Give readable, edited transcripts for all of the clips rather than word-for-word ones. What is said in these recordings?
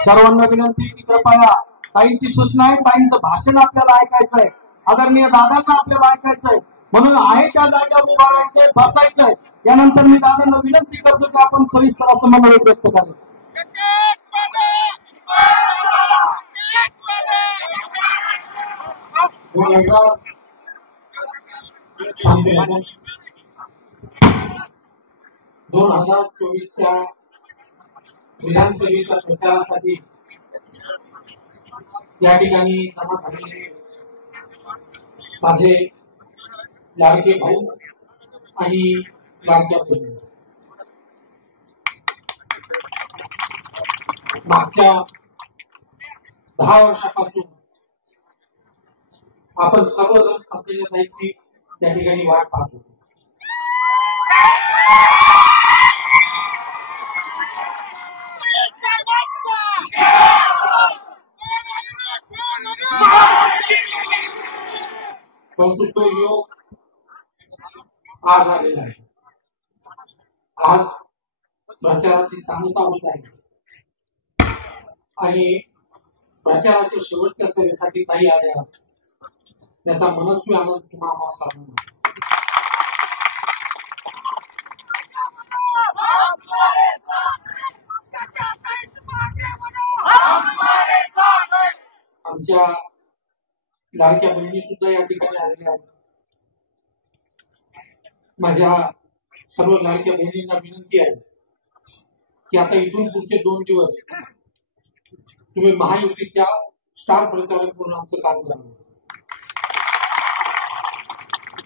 सर्वांना विनंती की कृपया ताईंची सूचना आहे, ताईंचं भाषण आपल्याला ऐकायचं आहे, आदरणीय दादांना आपल्याला ऐकायचं आहे, म्हणून आहे त्या जागेवर उभा राहायचंय, बसायचंय. यानंतर मी दादांना विनंती करतो की आपण सविस्तर असं मनोगत व्यक्त करायचं. दोन 2024च्या विधानसभेच्या प्रचारासाठी या ठिकाणी जमा झालेले माझे लाडके भाऊ आणि लाडक्या बहिणी, मागच्या 10 वर्षापासून आपण सर्वजण असलेल्या ताईची त्या ठिकाणी वाट पाहतो. परंतु तो योग आज आलेला आहे. आज प्रचाराची सांगता होत आहे आणि प्रचाराच्या शेवटच्या सभेसाठी ताई आल्या, त्याचा मनस्वी आनंद तुम्हाला सांगतो. आमच्या लाडक्या बहिणी सुद्धा या ठिकाणी आलेल्या आहेत. माझ्या सर्व लाडक्या बहिणींना विनंती आहे की आता इथून पुढचे 2 दिवस तुम्ही महायुतीच्या स्टार प्रचारक म्हणून आमचं काम करावं.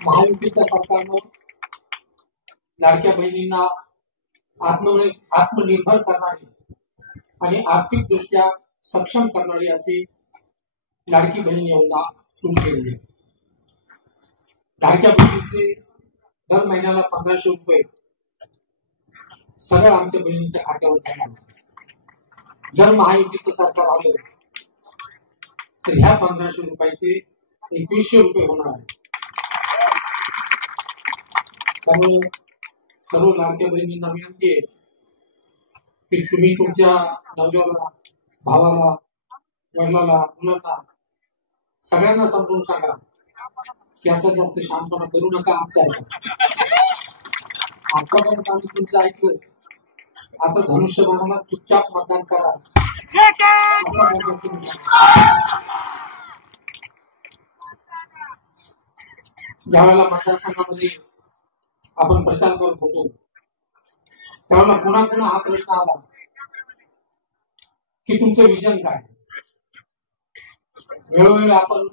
महायुतीच्या सरकारनं लाडक्या बहिणींना आत्मनिर्भर करणारी आणि आर्थिक दृष्ट्या सक्षम करणारी अशी लाडकी बहीण योजना सुरू केली. लाडक्या बहिणीचे दर महिन्याला 1500 रुपये सरळ आमच्या बहिणीच्या खात्यावर जाणार. जर महायुतीचं सरकार आलं तर ह्या 1500 रुपयाचे 2100 रुपये होणार आहे. त्यामुळे सर्व लाडक्या बहिणींना विनंती आहे की तुम्ही तुमच्या नवऱ्याला, भावाला, वडिलाला, मुलांना सगळ्यांना समजून सांगा की आता जास्त शांतपणा करू नका. आमचं आतापर्यंत आम्ही तुमचं ऐकलं, आता धनुष्यबाणाला चुपचाप मतदान करा. ज्या वेळेला मतदारसंघामध्ये आपण प्रचार करत होतो त्यावेळेला पुन्हा पुन्हा हा प्रश्न आला की तुमचं विजन काय. वेळोवेळी आपण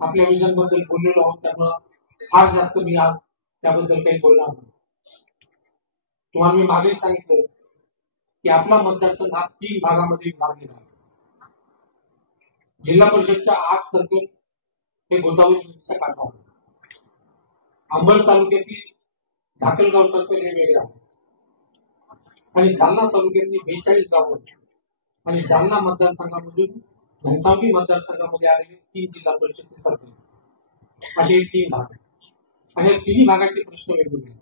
आपल्या विजन बद्दल बोललेलो आहोत, त्यामुळे फार जास्त मी आज त्याबद्दल काही बोलणार नाही. तुम्हाला मी मागे सांगितलं की आपला मतदारसंघ हा 3 भागामध्ये विभागलेला आहे. जिल्हा परिषदच्या 8 सर्कल हे गोदावरी नदीच्या काठावर, अंबड तालुक्यातील धाकलगाव सर्कल हे वेगळं आहे आणि जालना तालुक्यातली 42 गावं आणि जालना मतदारसंघामधून घनसावंगी मतदारसंघामध्ये आलेले 3 जिल्हा परिषदचे सरपंच असे 3 भाग आणि या 3 भागाचे प्रश्न वेगवेगळे.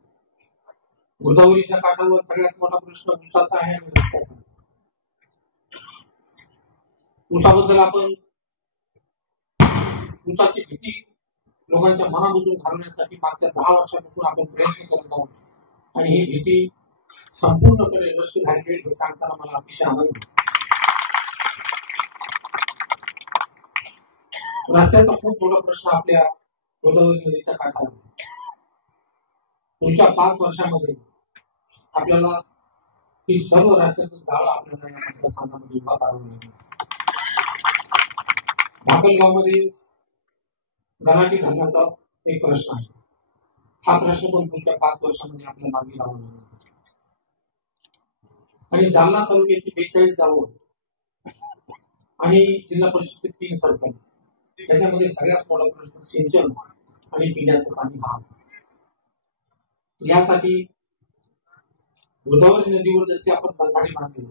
गोदावरीच्या काठावर सगळ्यात मोठा प्रश्न ऊसाचा आहे आणि रस्त्याचा. ऊसाबद्दल आपण ऊसाची भीती लोकांच्या मनामधून घालवण्यासाठी मागच्या 10 वर्षापासून आपण प्रयत्न करत आहोत आणि ही भीती संपूर्णपणे नष्ट झाली हे सांगताना मला अतिशय आनंद. रस्त्याचा खूप मोठा प्रश्न आपल्या गोदावरी नदीच्या काठावर. पुढच्या 5 वर्षामध्ये आपल्याला ही सर्व रस्त्याचं जाळं आपल्याला या मतदारसंघामध्ये उभा करावं लागेल. धाकलगाव मध्ये गलाठी घालण्याचा एक प्रश्न आहे. हा प्रश्न पण पुढच्या 5 वर्षामध्ये आपल्या मार्गी लावला जाईल. आणि जालना तालुक्याची 42 गावं आणि जिल्हा परिषदेचे 3 सरपंच, त्याच्यामध्ये सगळ्यात मोठा प्रश्न सिंचन आणि पिण्याचं पाणी हा. यासाठी गोदावरी नदीवर जसे आपण बंधारे बांधले,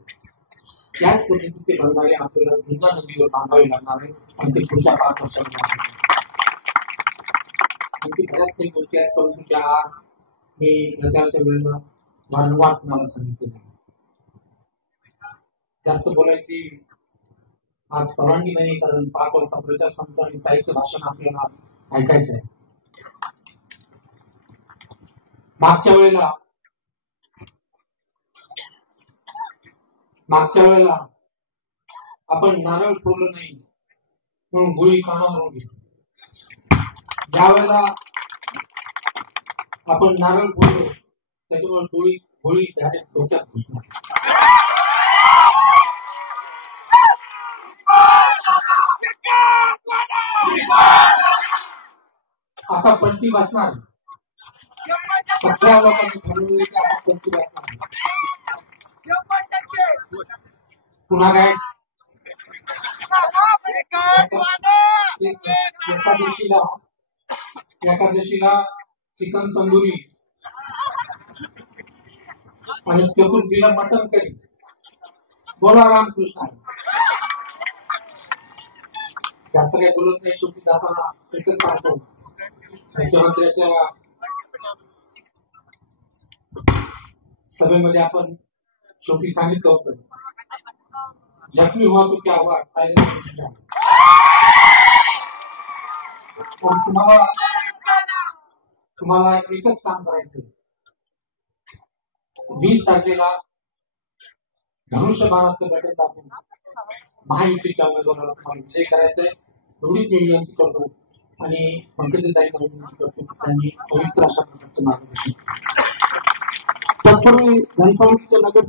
त्याच पद्धतीचे बंधारे आपल्याला दुधना नदीवर बांधावे लागणार आहे आणि ते पुढच्या 5 वर्षामध्ये. आणखी बऱ्याच काही गोष्टी आहेत, परंतु त्या आज मी प्रचाराच्या वेळेला वारंवार तुम्हाला सांगितलेलं आहे. जास्त बोलायची आज परवानगी नाही, कारण 5 वाजता प्रचार संपतो आणि ताईचं भाषण आपल्याला ऐकायचं आहे. मागच्या वेळेला आपण नारळ फोडलं नाही म्हणून गोळी कानावरून घेतली. ज्यावेळेला आपण नारळ फोडलो त्याच्यामुळे गोळी डायरेक्ट डोक्यात घुसणार. आता पलटी बसणार. सगळ्या लोकांनी ठरवले की आता पलटी बसणार. पुन्हा काय एकादशीला चिकन तंदुरी आणि चतुर्थीला मटन करी. बोला रामकृष्ण. जास्त काही बोलत नाही. शेवटी जाताना एकच सांगतो, मुख्यमंत्र्याच्या सभेमध्ये आपण शेवटी सांगितलं होतं, जखमी हुआ तो क्या हुआ, तुम्हाला एकच काम करायचं. 20 तारखेला धनुष्यबाणाचं बटन दाबून महायुतीच्या उमेदवाराला तुम्हाला विजय करायचा आहे, एवढीच मी विनंती करतो. आणि पंकजाताईंना विनंती करतो की त्यांनी सविस्तर अशा प्रकारचं मार्गदर्शन. तत्पूर्वी घनसावंगीचे नगर